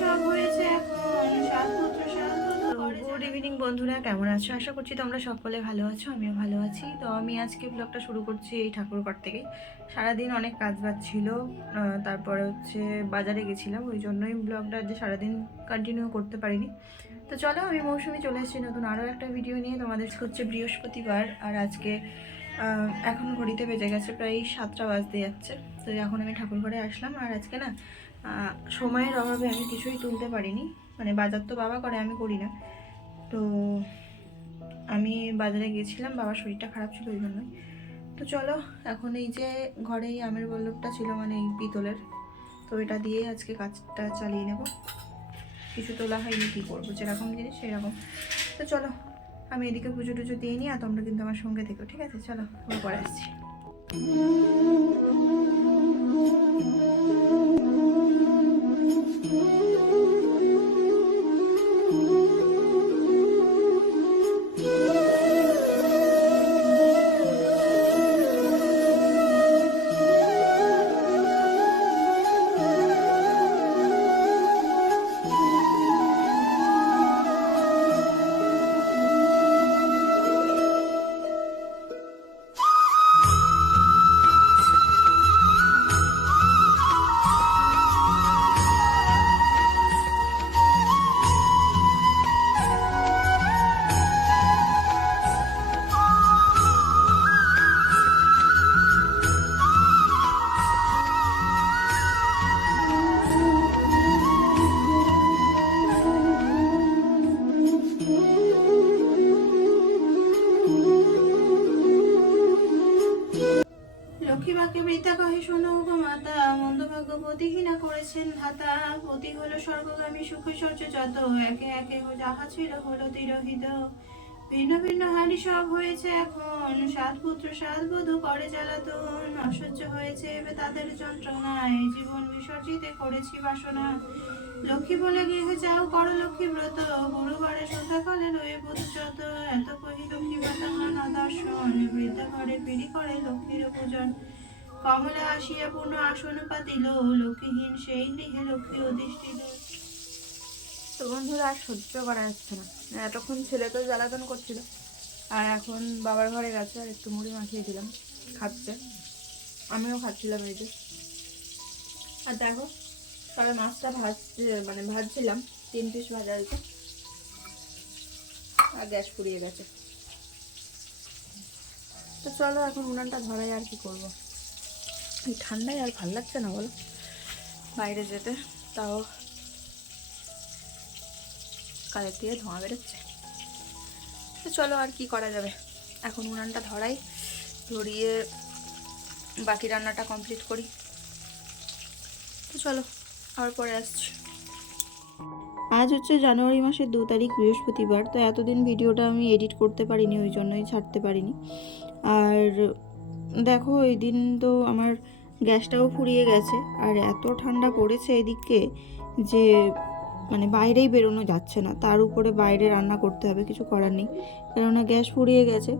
সব হয়েছে এখন সাত পুত্র সাত। গুড ইভিনিং বন্ধুরা, কেমন আছো? আশা করছি তোমরা সকলে ভালো আছো, আমিও ভালো আছি। তো আমি আজকে ব্লগটা শুরু করছি এই ঠাকুরঘর থেকে। সারাদিন অনেক কাজ বাজ ছিল তারপরে হচ্ছে বাজারে গেছিলাম, ওই জন্যই ব্লগটা যে সারাদিন কন্টিনিউ করতে পারিনি। তো চলো, আমি মৌসুমি চলে এসেছি নতুন আরও একটা ভিডিও নিয়ে। তোমাদের হচ্ছে বৃহস্পতিবার, আর আজকে এখন ঘড়িতে বেজে গেছে প্রায় সাতটা বাজতে যাচ্ছে। তো এখন আমি ঠাকুর ঘরে আসলাম, আর আজকে না সময়ের অভাবে আমি কিছুই তুলতে পারিনি। মানে বাজার তো বাবা করে, আমি করি না। তো আমি বাজারে গিয়েছিলাম, বাবার শরীরটা খারাপ ছিল ওই জন্যই। তো চলো, এখন এই যে ঘরে এই আমের বল্লভটা ছিল মানে এই পিতলের, তো এটা দিয়ে আজকে কাজটা চালিয়ে নেব। কিছু তোলা হয়নি, কী করব? যেরকম জিনিস, সেরকম। তো চলো, আমি এদিকে পুজো টুজো দিয়ে নিই, আর তোমরা কিন্তু আমার সঙ্গে থেকো, ঠিক আছে? চলো আমি পরে আসছি। লক্ষ্মী মাকে বৃদ্ধা কহে, শোনো গো মাতা, মন্দ ভাগ্য প্রতিহীনা করেছেন হাতা পতি হলো স্বর্গগামী সুখ সহ্য যত, একে একে যাহা ছিল হলো তিরোহিত। ভিন্ন ভিন্ন হানি সব হয়েছে এখন, সাত পুত্র সাত বধূ করে জ্বালাতন। অসহ্য হয়েছে এবে তাদের যন্ত্রণায়, জীবন বিসর্জিতে করেছি বাসনা। লক্ষ্মী বলে, গৃহে যাও, করো লক্ষ্মী ব্রত। গুরুবারে সন্ধ্যাকালে রয়ে বধূচত এত কহি লক্ষ্মী মাতা নানা দর্শন বৃদ্ধা ঘরে পিড়ি করে লক্ষ্মীর পূজন। কমলা আসিয়া পূর্ণ আসন পাতিল লক্ষ্মীহীন সেই গৃহে লক্ষ্মী অধিষ্ঠিত। তো বন্ধুরা, আর সহ্য করা যাচ্ছে না। এতক্ষণ ছেলে তো জ্বালাতন করছিল। আর এখন বাবার ঘরে গেছে, আর একটু মুড়ি মাখিয়ে দিলাম, খাচ্ছে। আমিও খাচ্ছিলাম এই যে। আর দেখো তবে মাছটা ভাজ মানে ভাজছিলাম, তিন পিস ভাজা হয়েছে। আর গ্যাস পুড়িয়ে গেছে। তো চলো, এখন উনানটা ধরাই আর কি করব। ঠান্ডায় আর ভালো লাগছে না বলো? বাইরে যেতে, তাও কালের দিয়ে ধোঁয়া বেরোচ্ছে। তো চলো আর কি করা যাবে? এখন উনানটা ধরাই, ধরিয়ে বাকি রান্নাটা কমপ্লিট করি। তো চলো, আবার পরে আসছি। আজ হচ্ছে জানুয়ারি মাসের দু তারিখ, বৃহস্পতিবার, তো এতদিন ভিডিওটা আমি এডিট করতে পারিনি, ওই জন্যই ছাড়তে পারিনি। আর দেখো, ওই দিন তো আমার গ্যাসটাও ফুরিয়ে গেছে। আর এত ঠান্ডা পড়েছে এদিকে যে মানে বাইরেই বেরোনো যাচ্ছে না। তার উপরে বাইরে রান্না করতে হবে, কিছু করার নেই। কেননা গ্যাস ফুরিয়ে গেছে।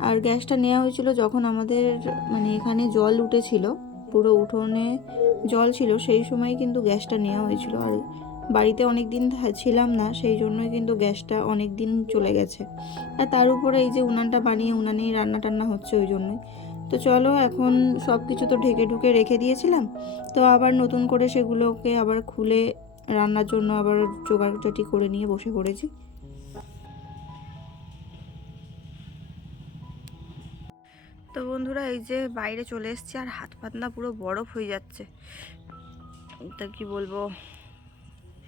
আর গ্যাসটা নেওয়া হয়েছিল যখন আমাদের মানে এখানে জল উঠেছিল, পুরো উঠোনে জল ছিল, সেই সময় কিন্তু গ্যাসটা নেওয়া হয়েছিল। আর বাড়িতে অনেক দিন ছিলাম না, সেই জন্যই কিন্তু গ্যাসটা অনেক দিন চলে গেছে। আর তার উপরে এই যে উনানটা বানিয়ে উনানেই রান্না টান্না হচ্ছে ওই জন্যই। তো চলো, এখন সব কিছু তো ঢেকে ঢুকে রেখে দিয়েছিলাম। তো আবার নতুন করে সেগুলোকে আবার খুলে রান্নার জন্য আবার জোগাড়টাটি করে নিয়ে বসে পড়েছি। তো বন্ধুরা, এই যে বাইরে চলে এসেছি আর হাত পাত না পুরো বরফ হয়ে যাচ্ছে। তা কি বলব?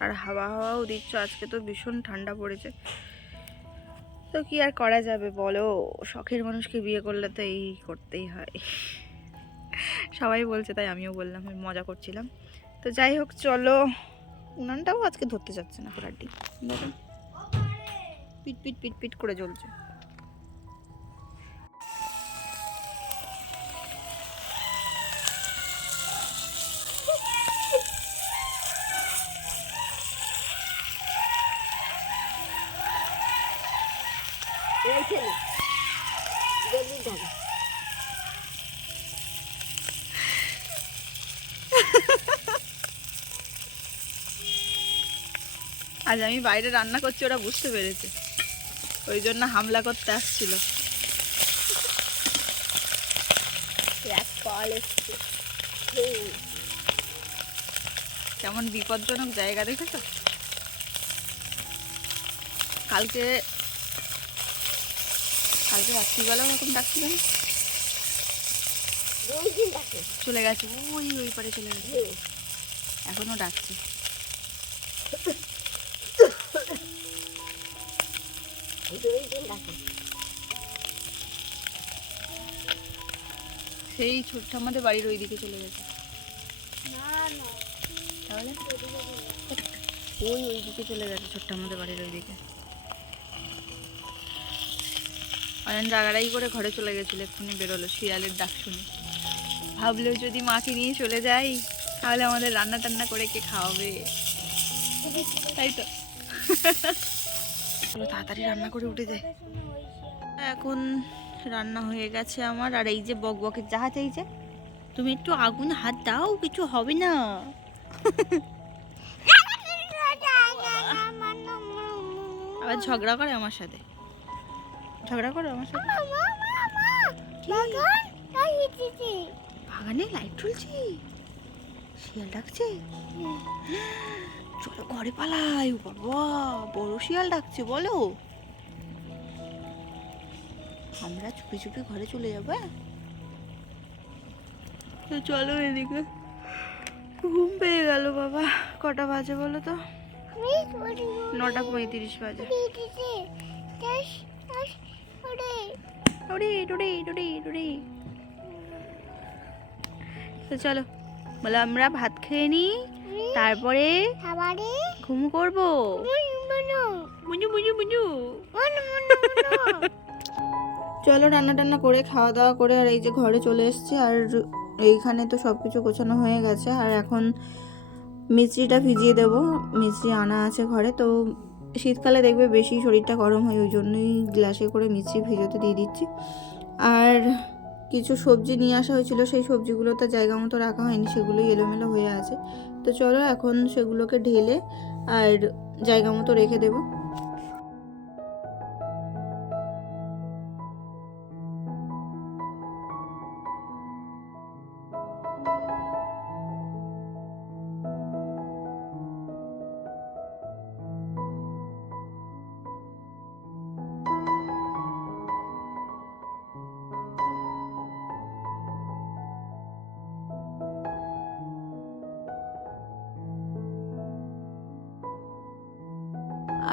আর হাওয়া হাওয়াও দিচ্ছ, আজকে তো ভীষণ ঠান্ডা পড়েছে। তো কি আর করা যাবে বলো? শখের মানুষকে বিয়ে করলে তো এই করতেই হয়। সবাই বলছে, তাই আমিও বললাম, আমি মজা করছিলাম। তো যাই হোক, চলো। উনানটাও আজকে ধরতে যাচ্ছে না পোড়াটি দেখো পিট পিট পিট পিট করে জ্বলছে। আজ আমি বাইরে রান্না করছি ওরা বুঝতে পেরেছে। ওই জন্য হামলা করতে আসছিল। কেমন বিপজ্জনক জায়গা দেখেছ? কালকে কালকে রাত্রিবেলা ওরকম ডাকছিল না? চলে গেছে ওই ওই পারে চলে গেছে। হুম, এখনও ডাকছে। সেই ছোট্ট আমাদের বাড়ির ওই দিকে চলে গেছে। তাহলে? ওই ওই দিকে চলে গেছে, ছোট্ট আমাদের বাড়ির ওই দিকে অনেক রাগারাগি করে ঘরে চলে গেছিল, এক্ষুনি বেরোলো শিয়ালের ডাক শুনে। ভাবলো যদি মাকে নিয়ে চলে যাই, তাহলে আমাদের রান্না টান্না করে কে খাওয়াবে? তাই তো। চলো তাড়াতাড়ি রান্না করে উঠে যাই। এখন রান্না হয়ে গেছে আমার আর এই যে বক বকের জাহাজ এই যে। তুমি একটু আগুন হাত দাও কিছু হবে না। আবার ঝগড়া করে আমার সাথে। ঝগড়া করে আমার সাথে। বাগানে লাইট জ্বলছে। শিয়াল ডাকছে। চলো ঘরে পালাই বাবা, বড় শিয়াল ডাকছে, বলো। আমরা চুপি চুপি ঘরে চলে যাব হ্যাঁ? তো চলো এদিকে। ঘুম পেয়ে গেল, বাবা। কটা বাজে বলো তো? নটা পঁয়ত্রিশ বাজে। তো চলো, বলে, আমরা ভাত খেয়ে নিই। তারপরে ঘুম করব। চলো রান্না টান্না করে খাওয়া দাওয়া করে আর এই যে ঘরে চলে এসেছি আর এইখানে তো সব কিছু গোছানো হয়ে গেছে আর এখন মিষ্টিটা ভিজিয়ে দেবো। মিষ্টি আনা আছে ঘরে তো শীতকালে দেখবে বেশি শরীরটা গরম হয় ওই জন্যই গ্লাসে করে মিষ্টি ভিজোতে দিয়ে দিচ্ছি। আর কিছু সবজি নিয়ে আসা হয়েছিল, সেই সবজিগুলো তো জায়গা মতো রাখা হয়নি, সেগুলোই এলোমেলো হয়ে আছে। তো চলো এখন সেগুলোকে ঢেলে আর জায়গা মতো রেখে দেবো।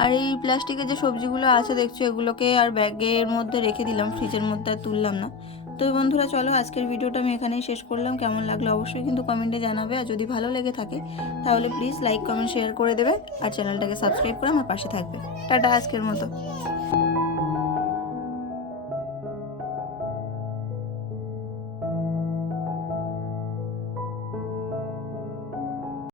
আর এই প্লাস্টিকের যে সবজিগুলো আছে, দেখছ, এগুলোকে আর ব্যাগের মধ্যে রেখে দিলাম, ফ্রিজের মধ্যে আর তুললাম না। তো বন্ধুরা, চলো, আজকের ভিডিওটা আমি এখানেই শেষ করলাম। কেমন লাগল অবশ্যই কিন্তু কমেন্টে জানাবে। আর যদি ভালো লেগে থাকে, তাহলে প্লিজ লাইক, কমেন্ট, শেয়ার করে দেবে। আর চ্যানেলটাকে সাবস্ক্রাইব করে আমার পাশে থাকবে। টাটা, আজকের মতো।